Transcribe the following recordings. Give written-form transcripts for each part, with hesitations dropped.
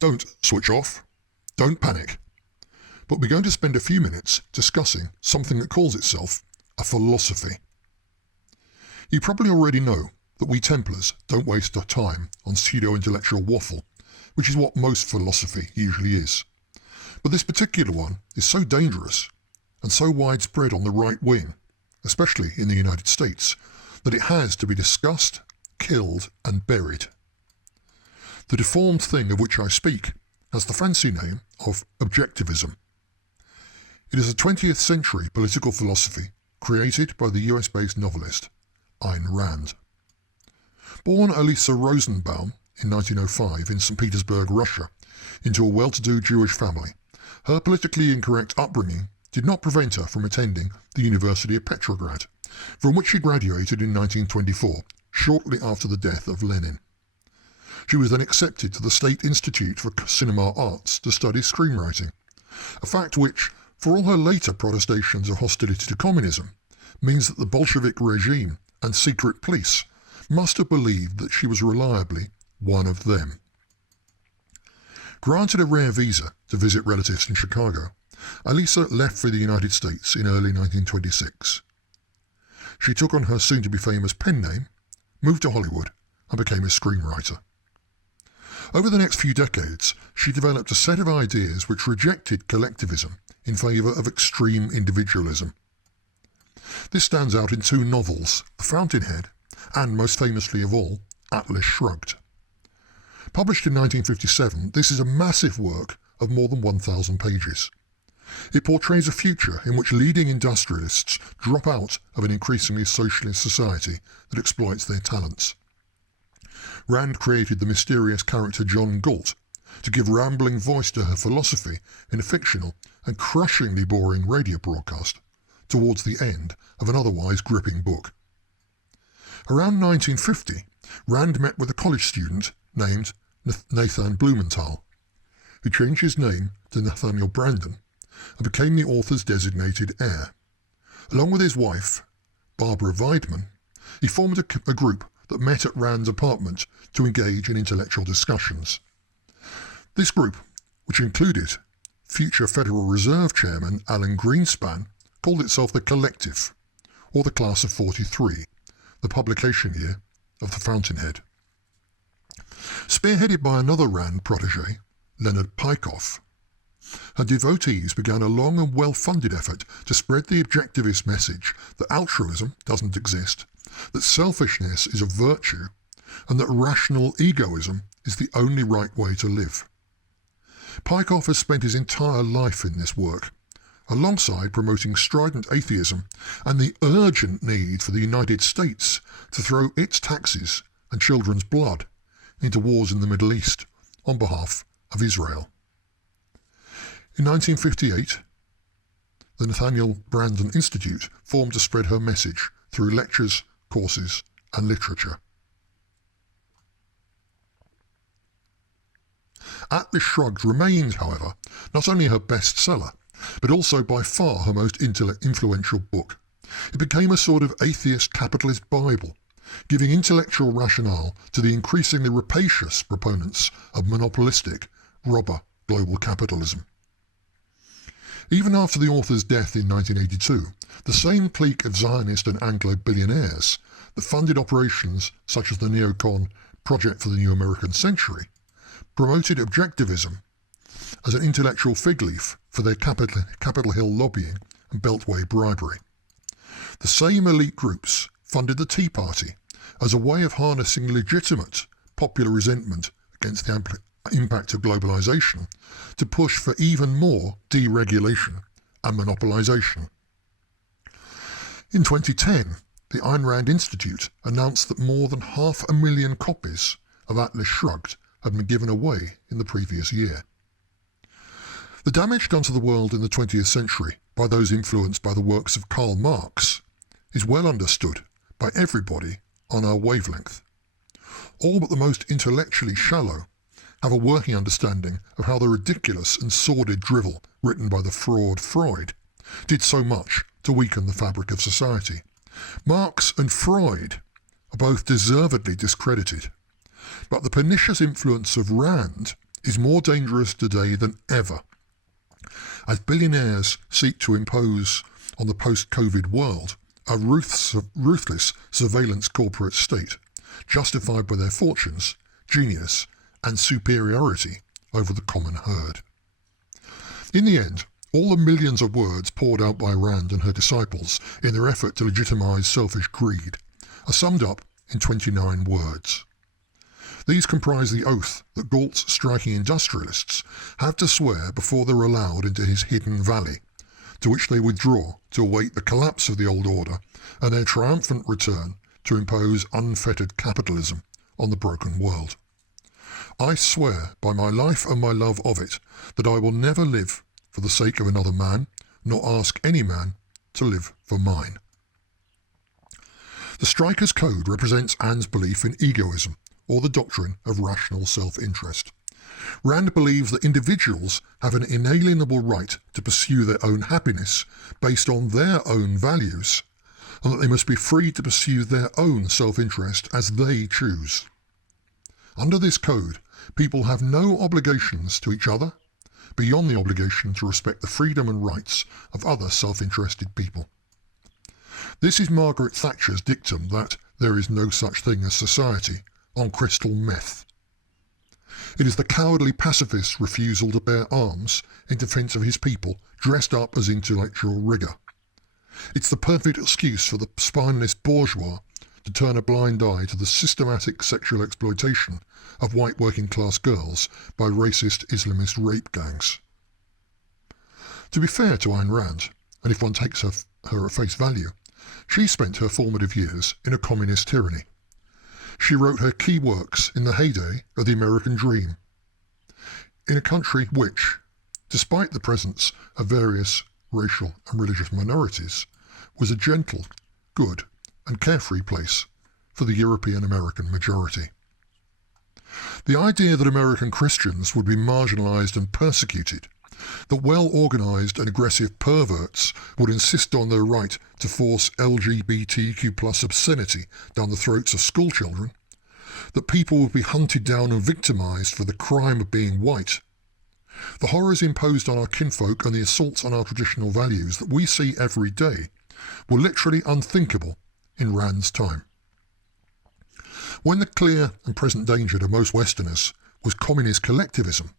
Don't switch off. Don't panic. But we're going to spend a few minutes discussing something that calls itself a philosophy. You probably already know that we Templars don't waste our time on pseudo-intellectual waffle, which is what most philosophy usually is. But this particular one is so dangerous and so widespread on the right wing, especially in the United States, that it has to be discussed, killed and buried. The deformed thing of which I speak has the fancy name of objectivism. It is a 20th century political philosophy created by the US-based novelist Ayn Rand. Born Elisa Rosenbaum in 1905 in St. Petersburg, Russia, into a well-to-do Jewish family, her politically incorrect upbringing did not prevent her from attending the University of Petrograd, from which she graduated in 1924, shortly after the death of Lenin. She was then accepted to the State Institute for Cinema Arts to study screenwriting, a fact which, for all her later protestations of hostility to communism, means that the Bolshevik regime and secret police must have believed that she was reliably one of them. Granted a rare visa to visit relatives in Chicago, Elisa left for the United States in early 1926. She took on her soon-to-be-famous pen name, moved to Hollywood, and became a screenwriter. Over the next few decades, she developed a set of ideas which rejected collectivism in favour of extreme individualism. This stands out in two novels, The Fountainhead, and most famously of all, Atlas Shrugged. Published in 1957, this is a massive work of more than 1,000 pages. It portrays a future in which leading industrialists drop out of an increasingly socialist society that exploits their talents. Rand created the mysterious character John Galt to give rambling voice to her philosophy in a fictional and crushingly boring radio broadcast towards the end of an otherwise gripping book. Around 1950, Rand met with a college student named Nathan Blumenthal, who changed his name to Nathaniel Brandon and became the author's designated heir. Along with his wife, Barbara Weidman, he formed a group that met at Rand's apartment to engage in intellectual discussions. This group, which included future Federal Reserve Chairman Alan Greenspan, called itself the Collective, or the Class of 43, the publication year of The Fountainhead. Spearheaded by another Rand protege, Leonard Peikoff, her devotees began a long and well-funded effort to spread the objectivist message that altruism doesn't exist, that selfishness is a virtue, and that rational egoism is the only right way to live. Peikoff has spent his entire life in this work, alongside promoting strident atheism and the urgent need for the United States to throw its taxes and children's blood into wars in the Middle East on behalf of Israel. In 1958, the Nathaniel Brandon Institute formed to spread her message through lectures, courses, and literature. Atlas Shrugged remained, however, not only her bestseller, but also by far her most influential book. It became a sort of atheist capitalist Bible, giving intellectual rationale to the increasingly rapacious proponents of monopolistic, robber global capitalism. Even after the author's death in 1982, the same clique of Zionist and Anglo billionaires that funded operations such as the neocon Project for the New American Century promoted objectivism as an intellectual fig leaf for their Capitol Hill lobbying and Beltway bribery. The same elite groups funded the Tea Party as a way of harnessing legitimate popular resentment against the impact of globalization to push for even more deregulation and monopolization. In 2010, the Ayn Rand Institute announced that more than 500,000 copies of Atlas Shrugged had been given away in the previous year. The damage done to the world in the 20th century by those influenced by the works of Karl Marx is well understood by everybody on our wavelength. All but the most intellectually shallow have a working understanding of how the ridiculous and sordid drivel written by the fraud Freud did so much to weaken the fabric of society. Marx and Freud are both deservedly discredited, but the pernicious influence of Rand is more dangerous today than ever, as billionaires seek to impose on the post-COVID world a ruthless surveillance corporate state, justified by their fortunes, genius, and superiority over the common herd. In the end, all the millions of words poured out by Rand and her disciples in their effort to legitimize selfish greed are summed up in 29 words. These comprise the oath that Galt's striking industrialists have to swear before they're allowed into his hidden valley, to which they withdraw to await the collapse of the old order and their triumphant return to impose unfettered capitalism on the broken world. I swear by my life and my love of it that I will never live for the sake of another man, nor ask any man to live for mine. The Striker's Code represents Anne's belief in egoism, or the doctrine of rational self-interest. Rand believes that individuals have an inalienable right to pursue their own happiness based on their own values, and that they must be free to pursue their own self-interest as they choose. Under this code, people have no obligations to each other, beyond the obligation to respect the freedom and rights of other self-interested people. This is Margaret Thatcher's dictum that there is no such thing as society on crystal meth. It is the cowardly pacifist's refusal to bear arms in defence of his people dressed up as intellectual rigour. It's the perfect excuse for the spineless bourgeois to turn a blind eye to the systematic sexual exploitation of white working-class girls by racist Islamist rape gangs. To be fair to Ayn Rand, and if one takes her at face value, she spent her formative years in a communist tyranny. She wrote her key works in the heyday of the American dream, in a country which, despite the presence of various racial and religious minorities, was a gentle, good, and carefree place for the European American majority. The idea that American Christians would be marginalized and persecuted, that well-organized and aggressive perverts would insist on their right to force LGBTQ+ obscenity down the throats of schoolchildren, that people would be hunted down and victimized for the crime of being white, the horrors imposed on our kinfolk and the assaults on our traditional values that we see every day were literally unthinkable in Rand's time. When the clear and present danger to most Westerners was communist collectivism,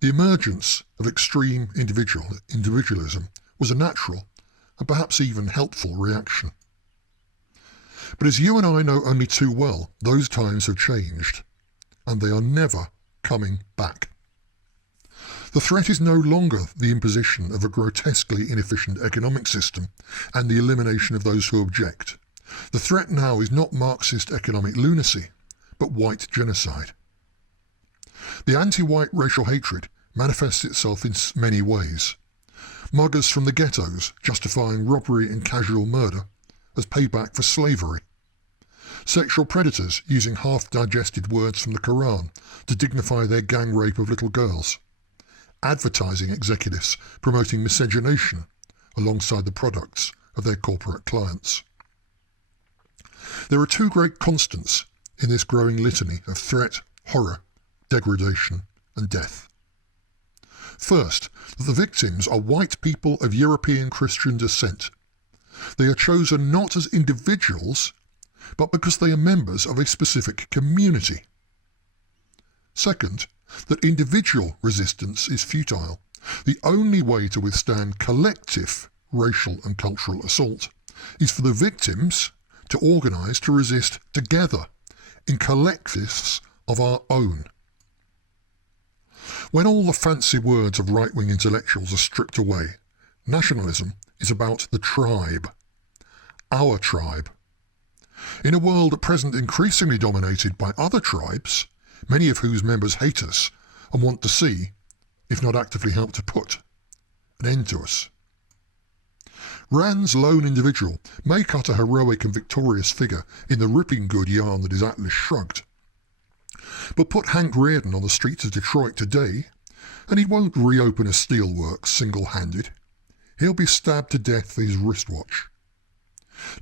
the emergence of extreme individualism was a natural and perhaps even helpful reaction. But as you and I know only too well, those times have changed, and they are never coming back. The threat is no longer the imposition of a grotesquely inefficient economic system and the elimination of those who object. The threat now is not Marxist economic lunacy, but white genocide. The anti-white racial hatred manifests itself in many ways. Muggers from the ghettos justifying robbery and casual murder as payback for slavery. Sexual predators using half-digested words from the Quran to dignify their gang rape of little girls. Advertising executives promoting miscegenation alongside the products of their corporate clients. There are two great constants in this growing litany of threat, horror, degradation, and death. First, that the victims are white people of European Christian descent. They are chosen not as individuals, but because they are members of a specific community. Second, that individual resistance is futile. The only way to withstand collective racial and cultural assault is for the victims to organise to resist together in collectives of our own. When all the fancy words of right-wing intellectuals are stripped away, nationalism is about the tribe, our tribe. In a world at present increasingly dominated by other tribes, many of whose members hate us and want to see, if not actively help to put, an end to us. Rand's lone individual may cut a heroic and victorious figure in the ripping good yarn that is Atlas Shrugged. But put Hank Rearden on the streets of Detroit today, and he won't reopen a steelworks single-handed. He'll be stabbed to death for his wristwatch.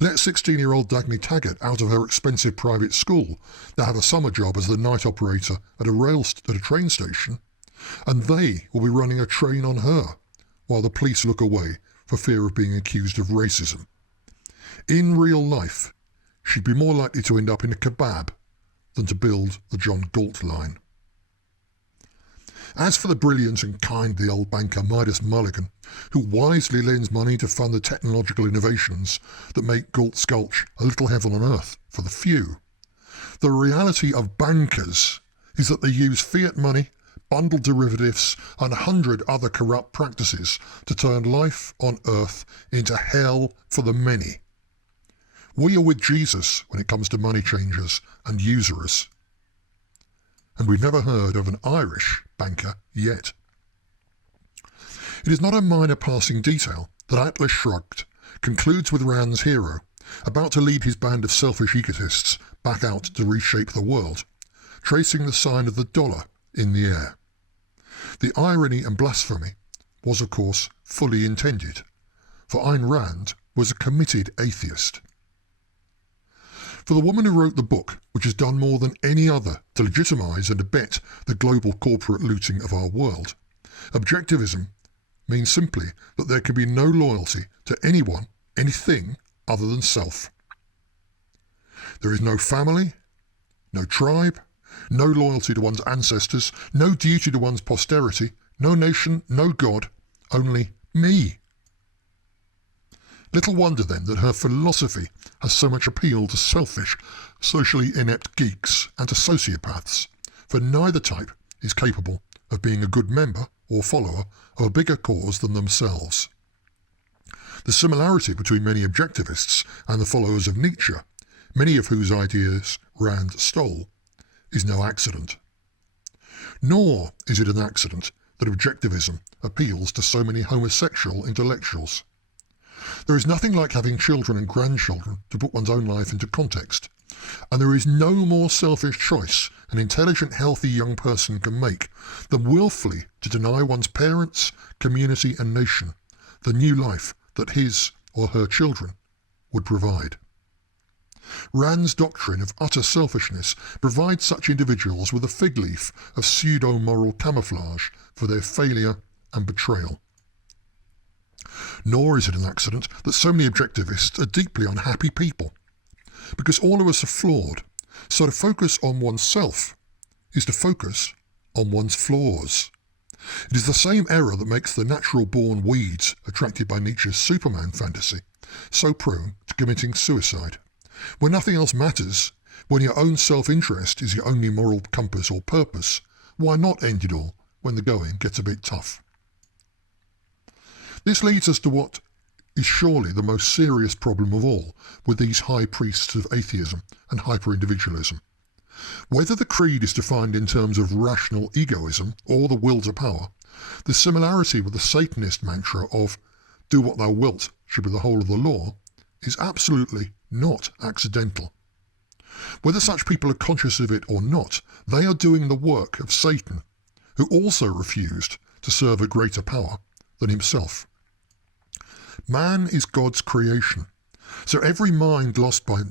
Let 16-year-old Dagny Taggart out of her expensive private school to have a summer job as the night operator at a train station, and they will be running a train on her, while the police look away for fear of being accused of racism. In real life, she'd be more likely to end up in a kebab than to build the John Galt line. As for the brilliant and kindly old banker Midas Mulligan, who wisely lends money to fund the technological innovations that make Galt's Gulch a little heaven on earth for the few, the reality of bankers is that they use fiat money, bundled derivatives, and 100 other corrupt practices to turn life on earth into hell for the many. We are with Jesus when it comes to money changers and usurers. And we've never heard of an Irish banker yet. It is not a minor passing detail that Atlas Shrugged concludes with Rand's hero, about to lead his band of selfish egotists back out to reshape the world, tracing the sign of the dollar in the air. The irony and blasphemy was, of course, fully intended, for Ayn Rand was a committed atheist. For the woman who wrote the book, which has done more than any other to legitimise and abet the global corporate looting of our world, objectivism means simply that there can be no loyalty to anyone, anything other than self. There is no family, no tribe, no loyalty to one's ancestors, no duty to one's posterity, no nation, no God, only me. Little wonder then that her philosophy has so much appeal to selfish, socially inept geeks and to sociopaths, for neither type is capable of being a good member or follower of a bigger cause than themselves. The similarity between many objectivists and the followers of Nietzsche, many of whose ideas Rand stole, is no accident. Nor is it an accident that objectivism appeals to so many homosexual intellectuals. There is nothing like having children and grandchildren to put one's own life into context, and there is no more selfish choice an intelligent, healthy young person can make than willfully to deny one's parents, community and nation the new life that his or her children would provide. Rand's doctrine of utter selfishness provides such individuals with a fig leaf of pseudo-moral camouflage for their failure and betrayal. Nor is it an accident that so many objectivists are deeply unhappy people, because all of us are flawed, so to focus on oneself is to focus on one's flaws. It is the same error that makes the natural-born weeds attracted by Nietzsche's Superman fantasy so prone to committing suicide. When nothing else matters, when your own self-interest is your only moral compass or purpose, why not end it all when the going gets a bit tough? This leads us to what is surely the most serious problem of all with these high priests of atheism and hyper-individualism. Whether the creed is defined in terms of rational egoism or the will to power, the similarity with the Satanist mantra of "do what thou wilt" should be the whole of the law is absolutely not accidental. Whether such people are conscious of it or not, they are doing the work of Satan, who also refused to serve a greater power than himself. Man is God's creation, so every mind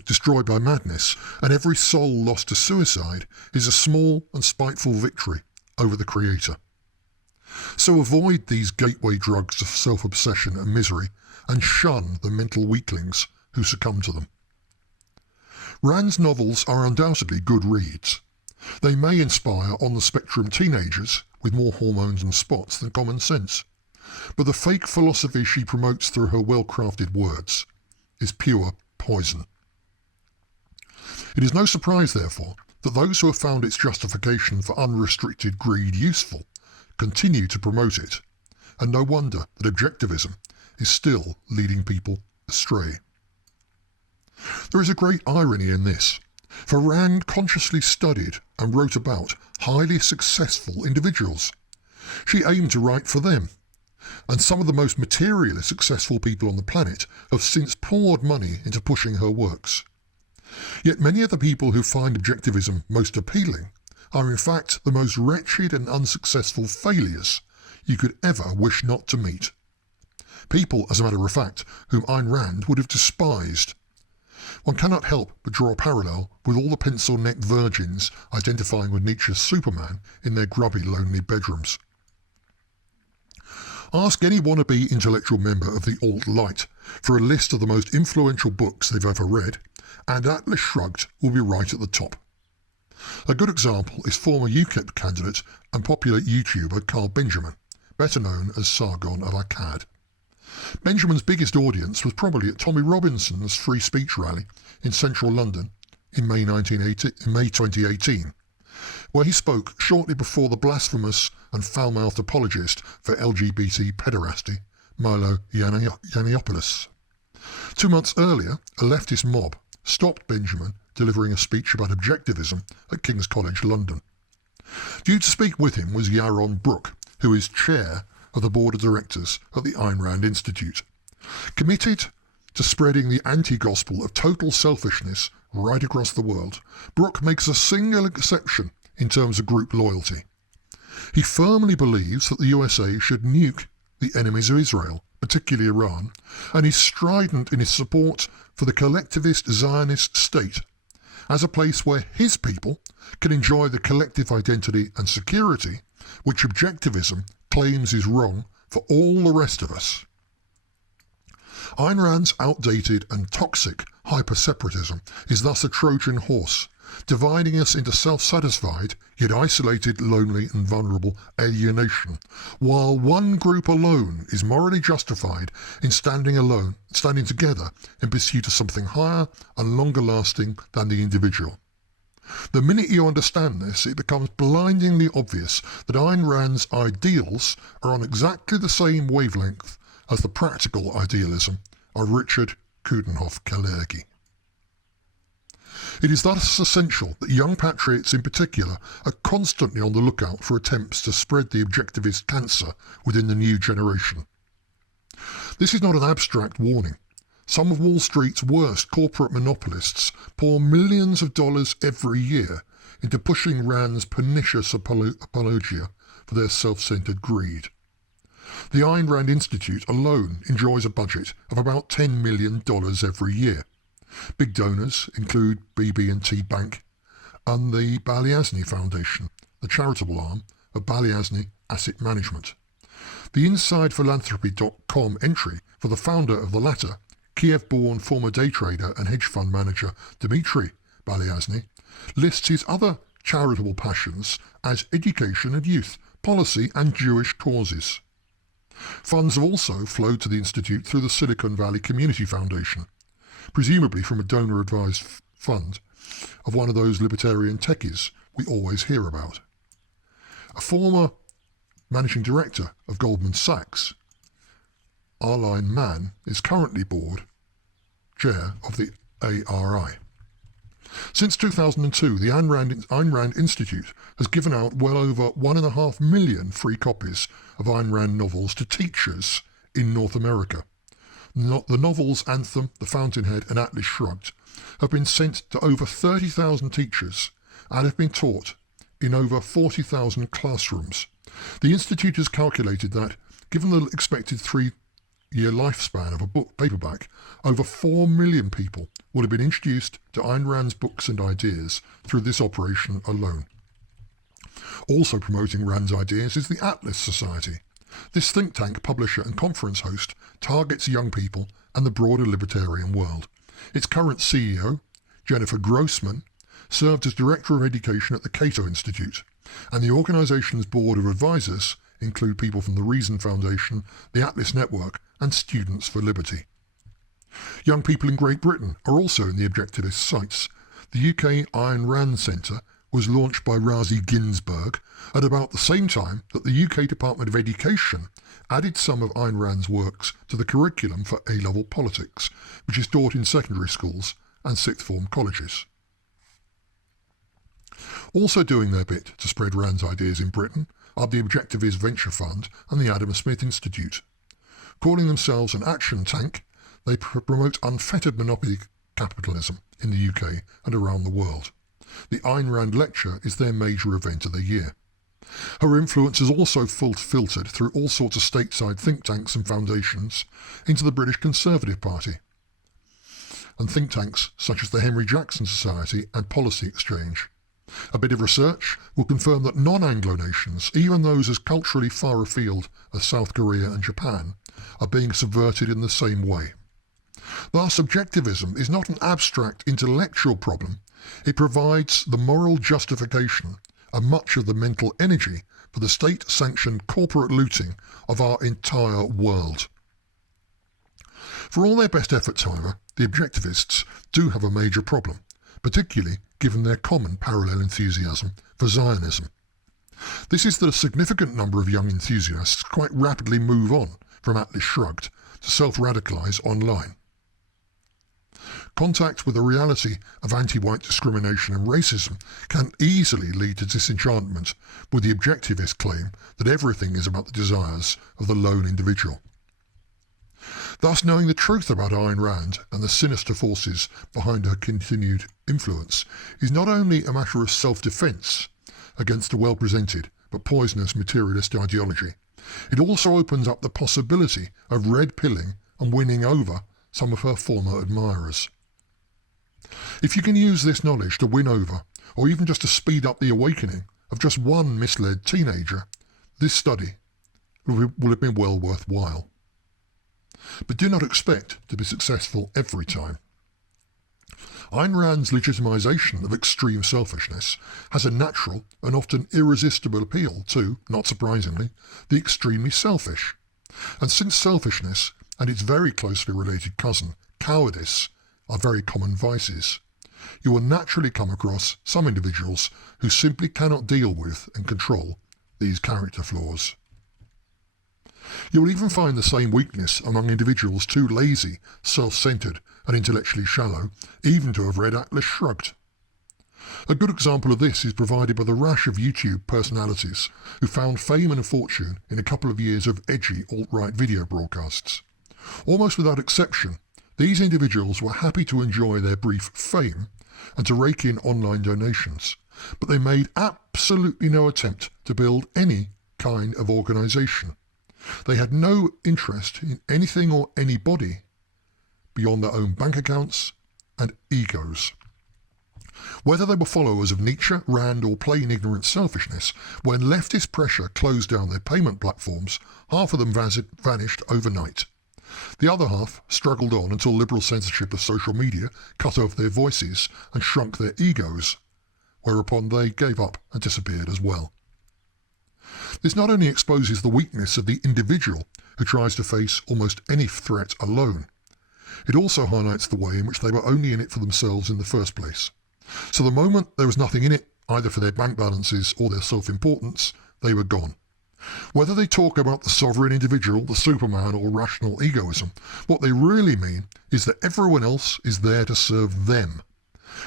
destroyed by madness and every soul lost to suicide is a small and spiteful victory over the Creator. So avoid these gateway drugs of self-obsession and misery and shun the mental weaklings who succumb to them. Rand's novels are undoubtedly good reads. They may inspire on-the-spectrum teenagers with more hormones and spots than common sense, but the fake philosophy she promotes through her well-crafted words is pure poison. It is no surprise, therefore, that those who have found its justification for unrestricted greed useful continue to promote it, and no wonder that objectivism is still leading people astray. There is a great irony in this, for Rand consciously studied and wrote about highly successful individuals. She aimed to write for them, and some of the most materially successful people on the planet have since poured money into pushing her works. Yet many of the people who find objectivism most appealing are in fact the most wretched and unsuccessful failures you could ever wish not to meet. People, as a matter of fact, whom Ayn Rand would have despised One cannot help but draw a parallel with all the pencil-necked virgins identifying with Nietzsche's Superman in their grubby, lonely bedrooms. Ask any wannabe intellectual member of the alt-right for a list of the most influential books they've ever read, and Atlas Shrugged will be right at the top. A good example is former UKIP candidate and popular YouTuber Carl Benjamin, better known as Sargon of Akkad. Benjamin's biggest audience was probably at Tommy Robinson's free speech rally in central London in May 2018, where he spoke shortly before the blasphemous and foul-mouthed apologist for LGBT pederasty, Milo Yiannopoulos. 2 months earlier, a leftist mob stopped Benjamin delivering a speech about objectivism at King's College London. Due to speak with him was Yaron Brook, who is chair of the board of directors at the Ayn Rand Institute. Committed to spreading the anti-gospel of total selfishness right across the world, Brook makes a single exception in terms of group loyalty. He firmly believes that the USA should nuke the enemies of Israel, particularly Iran, and is strident in his support for the collectivist Zionist state as a place where his people can enjoy the collective identity and security which objectivism claims is wrong for all the rest of us. Ayn Rand's outdated and toxic hyper-separatism is thus a Trojan horse, dividing us into self-satisfied, yet isolated, lonely and vulnerable alienation, while one group alone is morally justified in standing together in pursuit of something higher and longer lasting than the individual. The minute you understand this, it becomes blindingly obvious that Ayn Rand's ideals are on exactly the same wavelength as the practical idealism of Richard Coudenhove-Kalergi. It is thus essential that young patriots in particular are constantly on the lookout for attempts to spread the objectivist cancer within the new generation. This is not an abstract warning. Some of Wall Street's worst corporate monopolists pour millions of dollars every year into pushing Rand's pernicious apologia for their self-centered greed. The Ayn Rand Institute alone enjoys a budget of about $10 million every year. Big donors include BB&T Bank and the Balyasny Foundation, the charitable arm of Balyasny Asset Management. The InsidePhilanthropy.com entry for the founder of the latter, Kiev-born former day trader and hedge fund manager Dmitry Balyasny, lists his other charitable passions as education and youth, policy and Jewish causes. Funds have also flowed to the Institute through the Silicon Valley Community Foundation, presumably from a donor-advised fund of one of those libertarian techies we always hear about. A former managing director of Goldman Sachs, Arline Mann, is currently board chair of the ARI. Since 2002, the Ayn Rand Institute has given out well over 1.5 million free copies of Ayn Rand novels to teachers in North America. The novels Anthem, The Fountainhead and Atlas Shrugged have been sent to over 30,000 teachers and have been taught in over 40,000 classrooms. The Institute has calculated that, given the expected 3-year lifespan of a book paperback, over 4 million people would have been introduced to Ayn Rand's books and ideas through this operation alone. Also promoting Rand's ideas is the Atlas Society. This think tank, publisher and conference host targets young people and the broader libertarian world. Its current CEO, Jennifer Grossman, served as Director of Education at the Cato Institute, and the organisation's board of advisors include people from the Reason Foundation, the Atlas Network and Students for Liberty. Young people in Great Britain are also in the objectivist sites. The UK Ayn Rand Centre was launched by Razi Ginsburg at about the same time that the UK Department of Education added some of Ayn Rand's works to the curriculum for A-level politics, which is taught in secondary schools and sixth form colleges. Also doing their bit to spread Rand's ideas in Britain are the Objectivist Venture Fund and the Adam Smith Institute. Calling themselves an action tank, they promote unfettered monopoly capitalism in the UK and around the world. The Ayn Rand Lecture is their major event of the year. Her influence is also filtered through all sorts of stateside think tanks and foundations into the British Conservative Party. and think tanks such as the Henry Jackson Society and Policy Exchange. A bit of research will confirm that non-Anglo nations, even those as culturally far afield as South Korea and Japan, are being subverted in the same way. Thus, subjectivism is not an abstract intellectual problem. It provides the moral justification and much of the mental energy for the state-sanctioned corporate looting of our entire world. For all their best efforts, however, the objectivists do have a major problem, particularly given their common parallel enthusiasm for Zionism. This is that a significant number of young enthusiasts quite rapidly move on from Atlas Shrugged to self-radicalise online. Contact with the reality of anti-white discrimination and racism can easily lead to disenchantment with the objectivist claim that everything is about the desires of the lone individual. Thus, knowing the truth about Ayn Rand and the sinister forces behind her continued influence is not only a matter of self-defence against a well-presented but poisonous materialist ideology, it also opens up the possibility of red-pilling and winning over some of her former admirers. If you can use this knowledge to win over, or even just to speed up the awakening of just one misled teenager, this study will have been well worthwhile. But do not expect to be successful every time. Ayn Rand's legitimisation of extreme selfishness has a natural and often irresistible appeal to, not surprisingly, the extremely selfish. And since selfishness and its very closely related cousin, cowardice, are very common vices, you will naturally come across some individuals who simply cannot deal with and control these character flaws. You will even find the same weakness among individuals too lazy, self-centred and intellectually shallow even to have read Atlas Shrugged. A good example of this is provided by the rash of YouTube personalities who found fame and a fortune in a couple of years of edgy alt-right video broadcasts. Almost without exception, these individuals were happy to enjoy their brief fame and to rake in online donations, but they made absolutely no attempt to build any kind of organisation. They had no interest in anything or anybody beyond their own bank accounts and egos. Whether they were followers of Nietzsche, Rand or plain ignorant selfishness, when leftist pressure closed down their payment platforms, half of them vanished overnight. The other half struggled on until liberal censorship of social media cut off their voices and shrunk their egos, whereupon they gave up and disappeared as well. This not only exposes the weakness of the individual who tries to face almost any threat alone, it also highlights the way in which they were only in it for themselves in the first place. So the moment there was nothing in it, either for their bank balances or their self-importance, they were gone. Whether they talk about the sovereign individual, the Superman or rational egoism, what they really mean is that everyone else is there to serve them.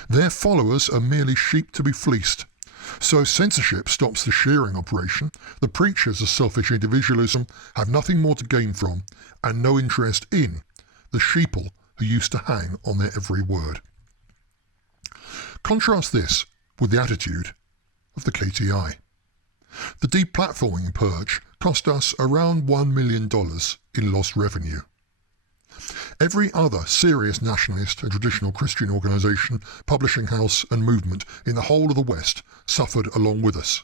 Their followers are merely sheep to be fleeced. So censorship stops the shearing operation, the preachers of selfish individualism have nothing more to gain from and no interest in the sheeple who used to hang on their every word. Contrast this with the attitude of the KTI. The deplatforming purge cost us around $1 million in lost revenue. Every other serious nationalist and traditional Christian organisation, publishing house and movement in the whole of the West suffered along with us.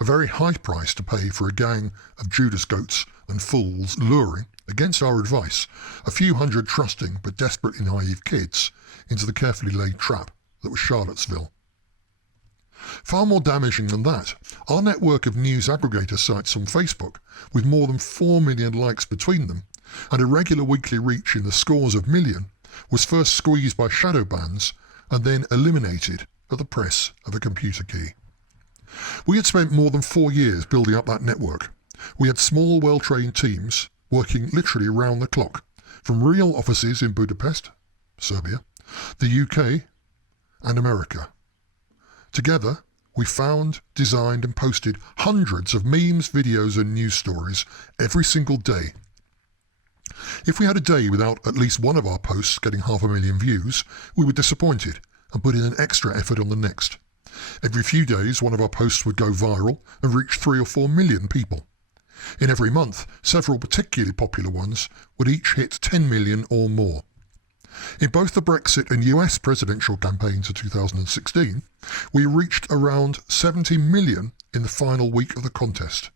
A very high price to pay for a gang of Judas goats and fools luring, against our advice, a few hundred trusting but desperately naive kids into the carefully laid trap that was Charlottesville. Far more damaging than that, our network of news aggregator sites on Facebook, with more than 4 million likes between them, and a regular weekly reach in the scores of million, was first squeezed by shadow bans and then eliminated at the press of a computer key. We had spent more than 4 years building up that network. We had small, well-trained teams working literally round the clock, from real offices in Budapest, Serbia, the UK and America. Together, we found, designed and posted hundreds of memes, videos and news stories every single day. If we had a day without at least one of our posts getting 500,000 views, we were disappointed and put in an extra effort on the next. Every few days, one of our posts would go viral and reach 3 or 4 million people. In every month, several particularly popular ones would each hit 10 million or more. In both the Brexit and US presidential campaigns of 2016, we reached around 70 million in the final week of the contest.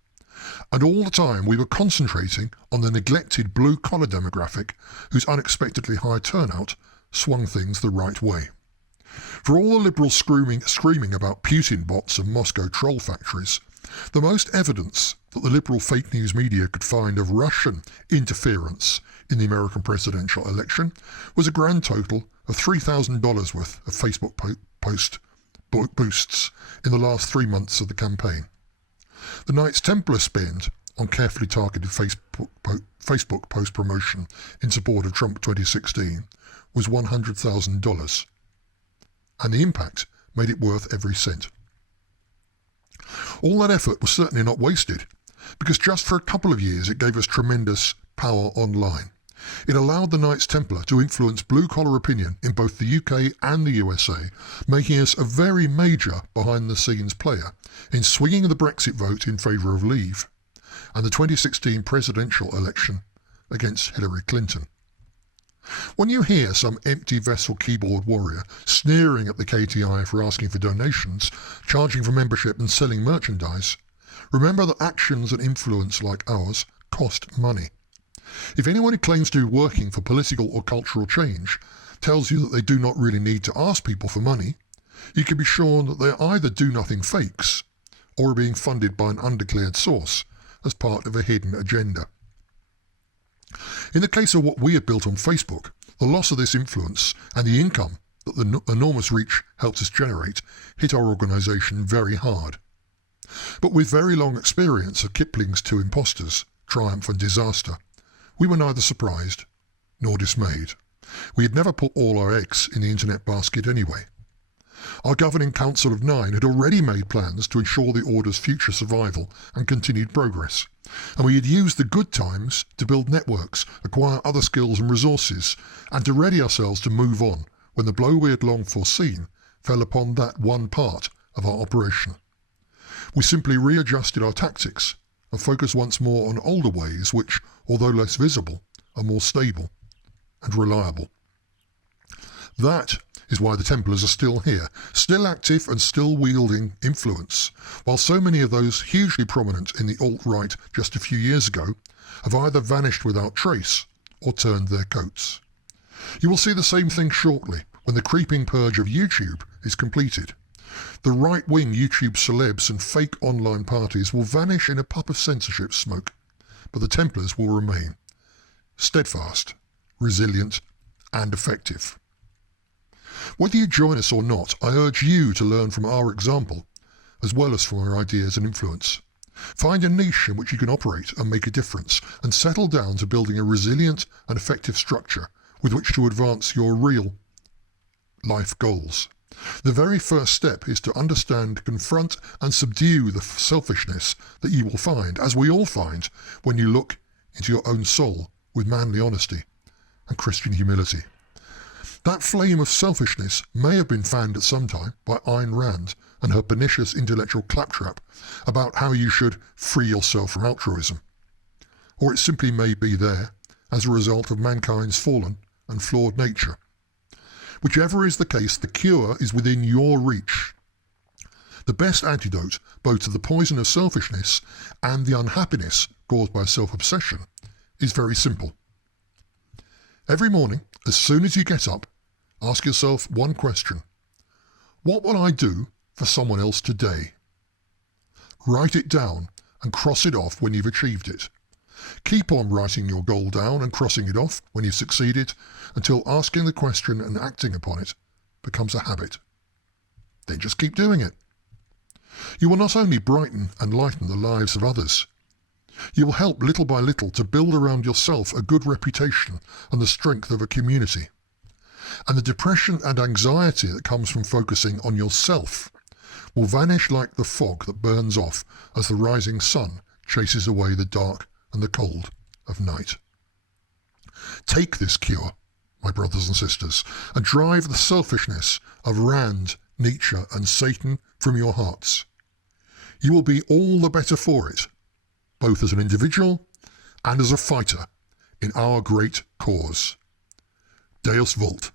And all the time we were concentrating on the neglected blue-collar demographic whose unexpectedly high turnout swung things the right way. For all the liberals screaming about Putin bots and Moscow troll factories, the most evidence that the liberal fake news media could find of Russian interference in the American presidential election was a grand total of $3,000 worth of Facebook post boosts in the last 3 months of the campaign. The Knights Templar spend on carefully targeted Facebook post promotion in support of Trump 2016 was $100,000, and the impact made it worth every cent. All that effort was certainly not wasted, because just for a couple of years it gave us tremendous power online. It allowed the Knights Templar to influence blue-collar opinion in both the UK and the USA, making us a very major behind-the-scenes player in swinging the Brexit vote in favour of Leave and the 2016 presidential election against Hillary Clinton. When you hear some empty vessel keyboard warrior sneering at the KTI for asking for donations, charging for membership and selling merchandise, remember that actions and influence like ours cost money. If anyone who claims to be working for political or cultural change tells you that they do not really need to ask people for money, you can be sure that they are either do-nothing fakes or are being funded by an undeclared source as part of a hidden agenda. In the case of what we have built on Facebook, the loss of this influence and the income that the enormous reach helped us generate hit our organisation very hard. But with very long experience of Kipling's two impostors, triumph and disaster, we were neither surprised nor dismayed. We had never put all our eggs in the internet basket anyway. Our governing council of 9 had already made plans to ensure the order's future survival and continued progress, and we had used the good times to build networks, acquire other skills and resources, and to ready ourselves to move on when the blow we had long foreseen fell upon that one part of our operation. We simply readjusted our tactics and focused once more on older ways which, although less visible, are more stable and reliable. That is why the Templars are still here, still active and still wielding influence, while so many of those hugely prominent in the alt-right just a few years ago have either vanished without trace or turned their coats. You will see the same thing shortly when the creeping purge of YouTube is completed. The right-wing YouTube celebs and fake online parties will vanish in a puff of censorship smoke, but the Templars will remain steadfast, resilient and effective. Whether you join us or not, I urge you to learn from our example, as well as from our ideas and influence. Find a niche in which you can operate and make a difference, and settle down to building a resilient and effective structure with which to advance your real life goals. The very first step is to understand, confront and subdue the selfishness that you will find, as we all find, when you look into your own soul with manly honesty and Christian humility. That flame of selfishness may have been fanned at some time by Ayn Rand and her pernicious intellectual claptrap about how you should free yourself from altruism. Or it simply may be there as a result of mankind's fallen and flawed nature. Whichever is the case, the cure is within your reach. The best antidote both to the poison of selfishness and the unhappiness caused by self-obsession is very simple. Every morning, as soon as you get up, ask yourself one question. What will I do for someone else today? Write it down and cross it off when you've achieved it. Keep on writing your goal down and crossing it off when you've succeeded until asking the question and acting upon it becomes a habit. Then just keep doing it. You will not only brighten and lighten the lives of others, you will help little by little to build around yourself a good reputation and the strength of a community. And the depression and anxiety that comes from focusing on yourself will vanish like the fog that burns off as the rising sun chases away the dark and the cold of night. Take this cure, my brothers and sisters, and drive the selfishness of Rand, Nietzsche and Satan from your hearts. You will be all the better for it, both as an individual and as a fighter in our great cause. Deus Vult.